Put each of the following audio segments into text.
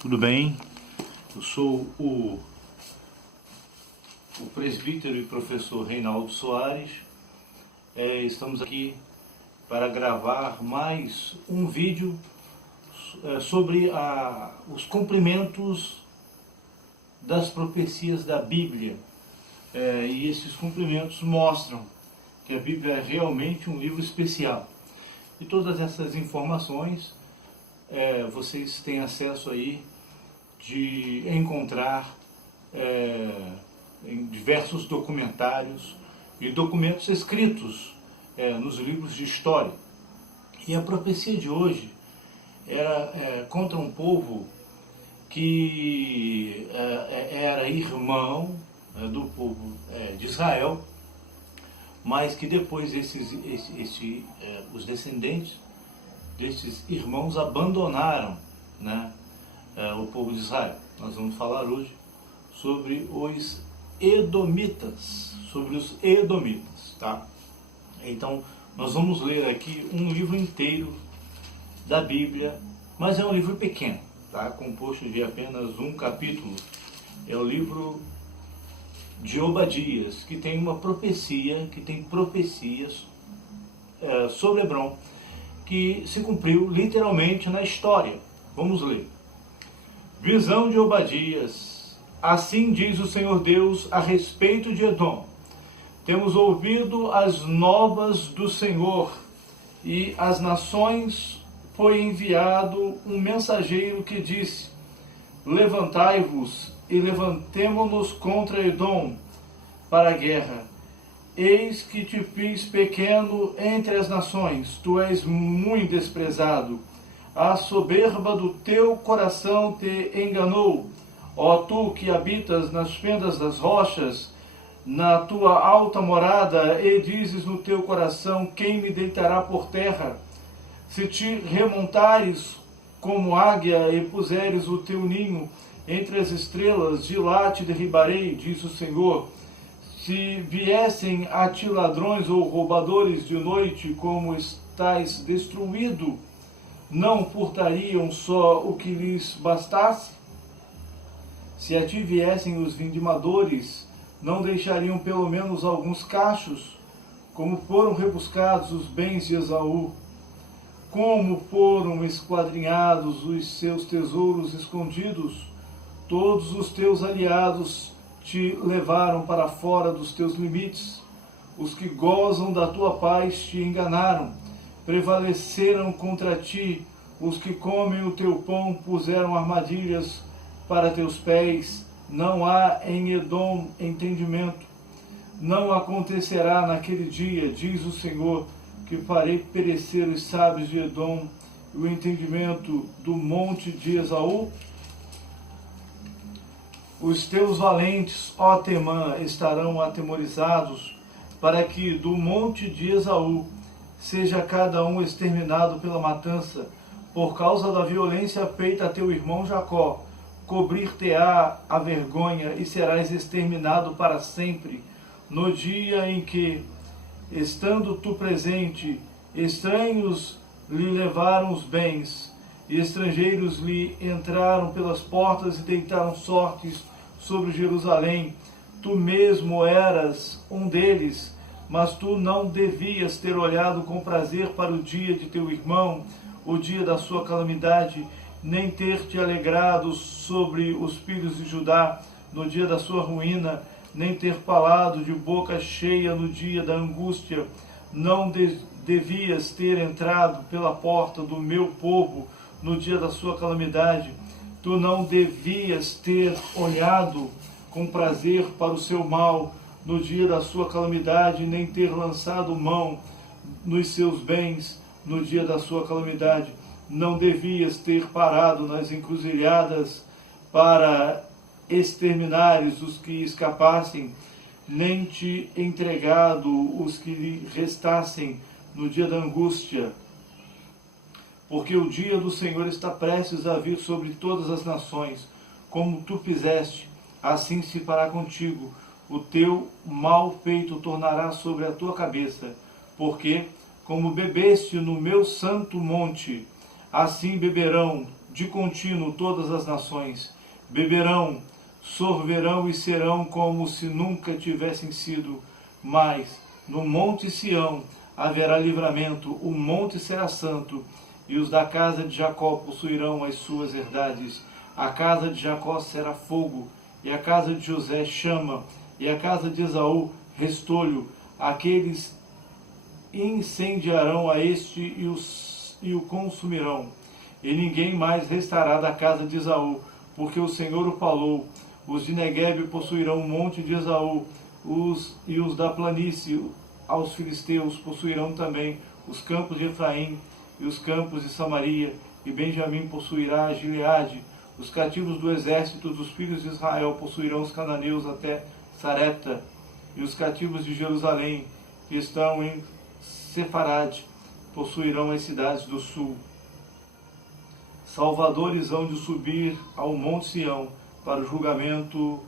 Tudo bem? Eu sou o presbítero e professor Reinaldo Soares. Estamos aqui para gravar mais um vídeo sobre os cumprimentos das profecias da Bíblia. E esses cumprimentos mostram que a Bíblia é realmente um livro especial. E todas essas informações vocês têm acesso aí de encontrar em diversos documentários e documentos escritos nos livros de história. E a profecia de hoje era contra um povo que era irmão do povo de Israel, mas que depois os descendentes desses irmãos abandonaram, o povo de Israel. Nós vamos falar hoje sobre os Edomitas, tá? Então, nós vamos ler aqui um livro inteiro da Bíblia, mas é um livro pequeno, tá? Composto de apenas um capítulo. É o livro de Obadias, que tem profecias sobre Hebrom, que se cumpriu literalmente na história. Vamos ler. Visão de Obadias. Assim diz o Senhor Deus a respeito de Edom. Temos ouvido as novas do Senhor, e às nações foi enviado um mensageiro que disse: levantai-vos e levantemo-nos contra Edom para a guerra. Eis que te fiz pequeno entre as nações, tu és muito desprezado. A soberba do teu coração te enganou. Ó tu que habitas nas fendas das rochas, na tua alta morada, e dizes no teu coração: quem me deitará por terra? Se te remontares como águia e puseres o teu ninho entre as estrelas, de lá te derribarei, diz o Senhor. Se viessem a ti ladrões ou roubadores de noite, como estás destruído, não furtariam só o que lhes bastasse? Se a ti viessem os vindimadores, não deixariam pelo menos alguns cachos? Como foram rebuscados os bens de Esaú, como foram esquadrinhados os seus tesouros escondidos, todos os teus aliados te levaram para fora dos teus limites. Os que gozam da tua paz te enganaram, prevaleceram contra ti. Os que comem o teu pão puseram armadilhas para teus pés. Não há em Edom entendimento. Não acontecerá naquele dia, diz o Senhor, que farei perecer os sábios de Edom e o entendimento do monte de Esaú. Os teus valentes, ó Temã, estarão atemorizados, para que do monte de Esaú seja cada um exterminado pela matança, por causa da violência feita a teu irmão Jacó. Cobrir-te-á a vergonha e serás exterminado para sempre, no dia em que, estando tu presente, estranhos lhe levaram os bens, e estrangeiros lhe entraram pelas portas e deitaram sortes sobre Jerusalém. Tu mesmo eras um deles, mas tu não devias ter olhado com prazer para o dia de teu irmão, o dia da sua calamidade, nem ter te alegrado sobre os filhos de Judá no dia da sua ruína, nem ter falado de boca cheia no dia da angústia. Não devias ter entrado pela porta do meu povo no dia da sua calamidade. Tu não devias ter olhado com prazer para o seu mal no dia da sua calamidade, nem ter lançado mão nos seus bens no dia da sua calamidade. Não devias ter parado nas encruzilhadas para exterminares os que escapassem, nem te entregado os que lhe restassem no dia da angústia. Porque o dia do Senhor está prestes a vir sobre todas as nações. Como tu fizeste, assim se fará contigo. O teu mal feito tornará sobre a tua cabeça. Porque, como bebeste no meu santo monte, assim beberão de contínuo todas as nações, beberão, sorverão e serão como se nunca tivessem sido, mas no monte Sião haverá livramento, o monte será santo, e os da casa de Jacó possuirão as suas herdades. A casa de Jacó será fogo, e a casa de José chama, e a casa de Esaú restolho. Aqueles incendiarão a este e o consumirão. E ninguém mais restará da casa de Esaú, porque o Senhor o falou. Os de Neguebe possuirão o monte de Esaú, os da planície aos filisteus possuirão também os campos de Efraim e os campos de Samaria, e Benjamim possuirá a Gileade. Os cativos do exército dos filhos de Israel possuirão os cananeus até Sarepta, e os cativos de Jerusalém, que estão em Sefarade, possuirão as cidades do sul. Salvadores hão de subir ao monte Sião para o julgamento,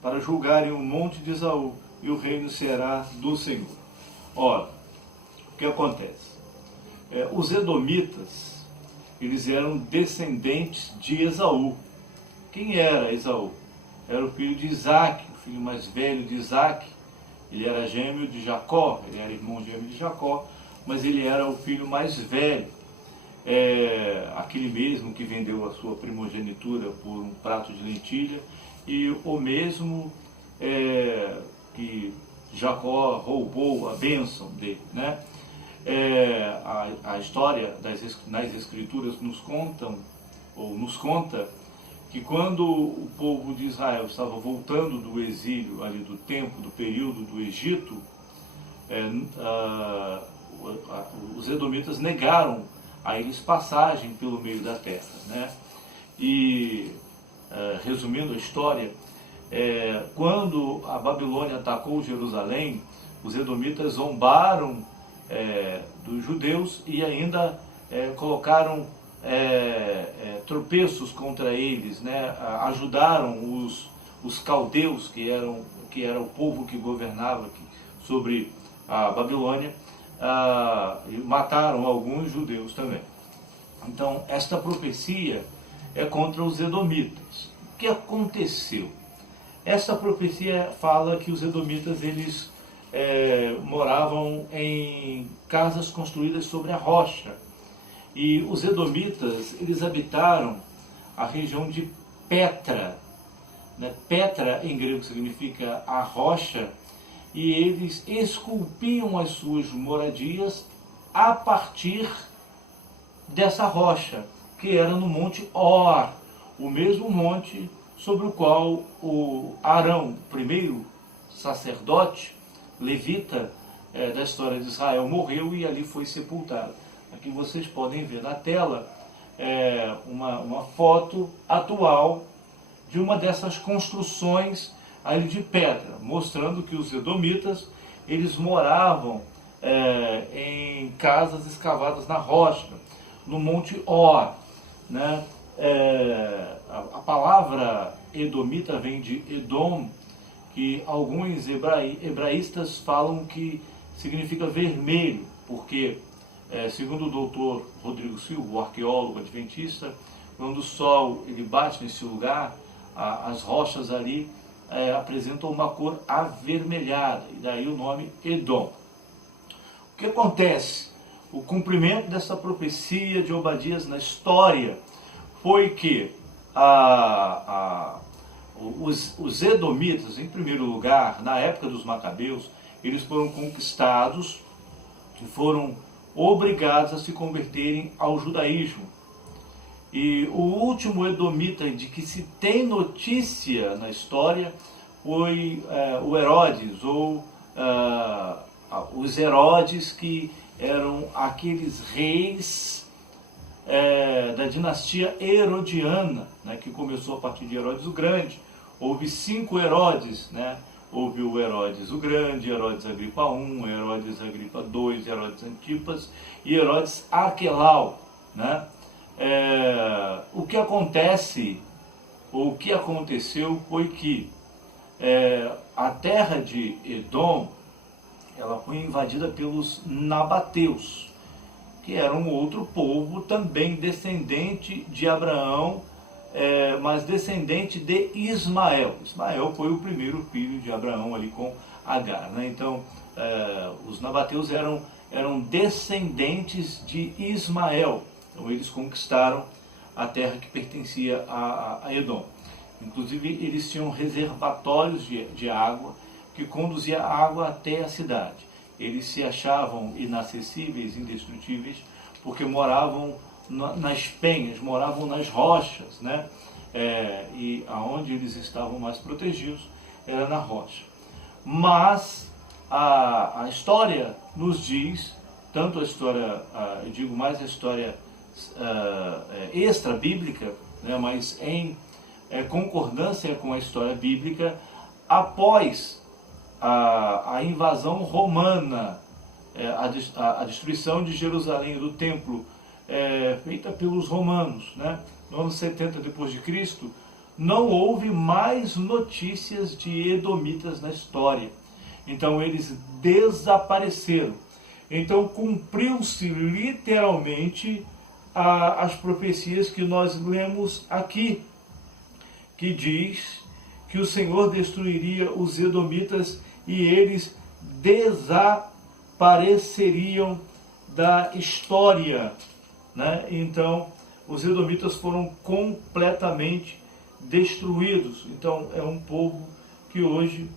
para julgarem o monte de Esaú, e o reino será do Senhor. Ora, o que acontece? Os edomitas, eles eram descendentes de Esaú. Quem era Esaú? Era o filho de Isaac, o filho mais velho de Isaac. Ele era gêmeo de Jacó, ele era irmão gêmeo de Jacó, mas ele era o filho mais velho. Aquele mesmo que vendeu a sua primogenitura por um prato de lentilha, e o mesmo que Jacó roubou a bênção dele, né? A história nas escrituras nos conta que quando o povo de Israel estava voltando do exílio, ali do tempo, do período do Egito, os edomitas negaram a eles passagem pelo meio da terra, né? E, resumindo a história, quando a Babilônia atacou Jerusalém, os edomitas zombaram dos judeus e ainda colocaram tropeços contra eles, né? Ajudaram os caldeus, que era o povo que governava sobre a Babilônia, e mataram alguns judeus também. Então, esta profecia é contra os edomitas. O que aconteceu? Esta profecia fala que os edomitas, eles moravam em casas construídas sobre a rocha. E os edomitas, eles habitaram a região de Petra, né? Petra em grego significa a rocha, e eles esculpiam as suas moradias a partir dessa rocha, que era no Monte Or, o mesmo monte sobre o qual o Arão, primeiro sacerdote levita da história de Israel, morreu e ali foi sepultado. Aqui vocês podem ver na tela uma foto atual de uma dessas construções ali de pedra, mostrando que os edomitas, eles moravam em casas escavadas na rocha, no Monte Or, né? A palavra edomita vem de Edom, que alguns hebraístas falam que significa vermelho, porque, segundo o doutor Rodrigo Silva, o arqueólogo adventista, quando o sol ele bate nesse lugar, as rochas ali apresentam uma cor avermelhada, e daí o nome Edom. O que acontece? O cumprimento dessa profecia de Obadias na história foi que os edomitas, em primeiro lugar, na época dos Macabeus, eles foram conquistados e foram obrigados a se converterem ao judaísmo. E o último edomita de que se tem notícia na história foi o Herodes, ou os Herodes, que eram aqueles reis da dinastia herodiana, né, que começou a partir de Herodes o Grande. Houve 5 Herodes, né? Houve o Herodes o Grande, Herodes Agripa I, Herodes Agripa II, Herodes Antipas e Herodes Arquelau, né? O que acontece, ou o que aconteceu foi que a terra de Edom, ela foi invadida pelos nabateus, que era um outro povo, também descendente de Abraão, mas descendente de Ismael. Ismael foi o primeiro filho de Abraão ali com Agar, né? Então, os nabateus eram descendentes de Ismael. Então, eles conquistaram a terra que pertencia a Edom. Inclusive, eles tinham reservatórios de água que conduzia a água até a cidade. Eles se achavam inacessíveis, indestrutíveis, porque moravam nas penhas, moravam nas rochas, né? E aonde eles estavam mais protegidos era na rocha. Mas a história nos diz, tanto a história, eu digo mais a história extra-bíblica, né? Mas em concordância com a história bíblica, após a invasão romana, a destruição de Jerusalém, do templo, feita pelos romanos, né, no ano 70 depois de Cristo, não houve mais notícias de edomitas na história. Então eles desapareceram. Então cumpriu-se literalmente as profecias que nós lemos aqui, que diz que o Senhor destruiria os edomitas e eles desapareceriam da história, né? Então, os edomitas foram completamente destruídos. Então, é um povo que hoje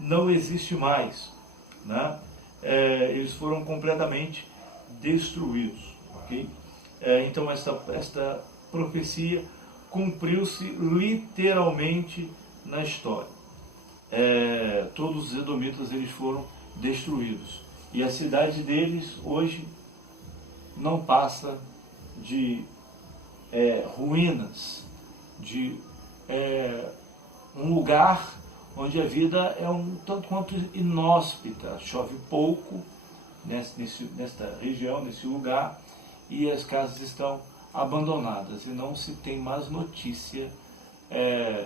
não existe mais, né? Eles foram completamente destruídos, ok? Então, esta profecia cumpriu-se literalmente na história. Todos os edomitas eles foram destruídos. E a cidade deles hoje não passa de ruínas, de um lugar onde a vida é um tanto quanto inóspita. Chove pouco nesta região, nesse lugar, e as casas estão abandonadas e não se tem mais notícia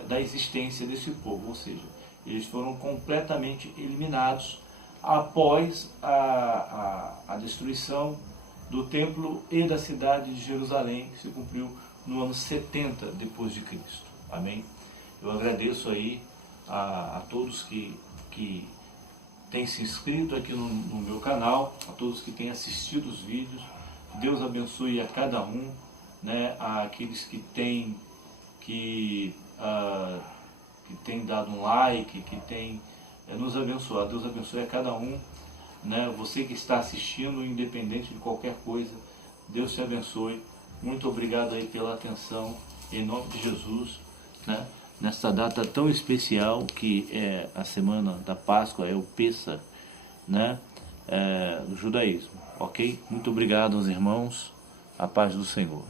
da existência desse povo, ou seja, eles foram completamente eliminados após a destruição do templo e da cidade de Jerusalém, que se cumpriu no ano 70 depois de Cristo. Amém? Eu agradeço aí a todos que têm se inscrito aqui no meu canal, a todos que têm assistido os vídeos. Deus abençoe a cada um, né? Aqueles que têm dado um like, que têm nos abençoado. Deus abençoe a cada um, né? Você que está assistindo, independente de qualquer coisa, Deus te abençoe. Muito obrigado aí pela atenção, em nome de Jesus, né? Nesta data tão especial que é a semana da Páscoa, é o Pêssar, né? Do judaísmo, ok? Muito obrigado aos irmãos, a paz do Senhor.